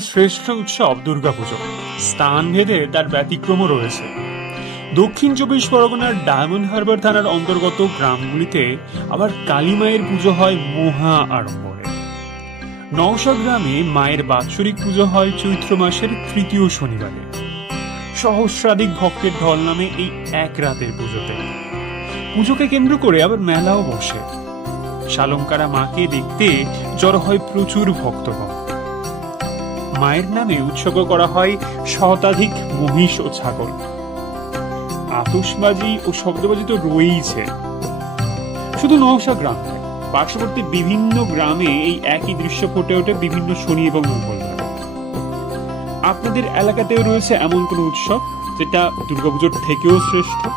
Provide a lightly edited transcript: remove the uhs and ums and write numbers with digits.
শ্রেষ্ঠ উৎসব দুর্গাপুজো। স্থান ভেদে তার ব্যতিক্রমও রয়েছে। দক্ষিণ চব্বিশ পরগনার ডায়মন্ড হারবার থানার অন্তর্গত গ্রামগুলিতে আবার কালী মায়ের পুজো হয় মহা আড়ম্বরে। নওশা গ্রামে মায়ের বাৎসরিক পুজো হয় চৈত্র মাসের তৃতীয় শনিবারে। সহস্রাধিক ভক্তের ঢল নামে এই এক রাতের পুজোতে। পুজোকে কেন্দ্র করে আবার মেলাও বসে। শালঙ্কারা মাকে দেখতে জড়ো হয় প্রচুর ভক্তগণ। মায়ের নামে উৎসর্গ করা হয় শতাধিক মহিষ ও ছাগল। আতশবাজি ও শব্দবাজি তো রয়েইছে। শুধু নওশা গ্রাম নয়, পার্শ্ববর্তী বিভিন্ন গ্রামে এই একই দৃশ্য ফুটে ওঠে বিভিন্ন শনি এবং মঙ্গলবার। আপনাদের এলাকাতেও রয়েছে এমন কোন উৎসব যেটা দুর্গাপুজোর থেকেও শ্রেষ্ঠ?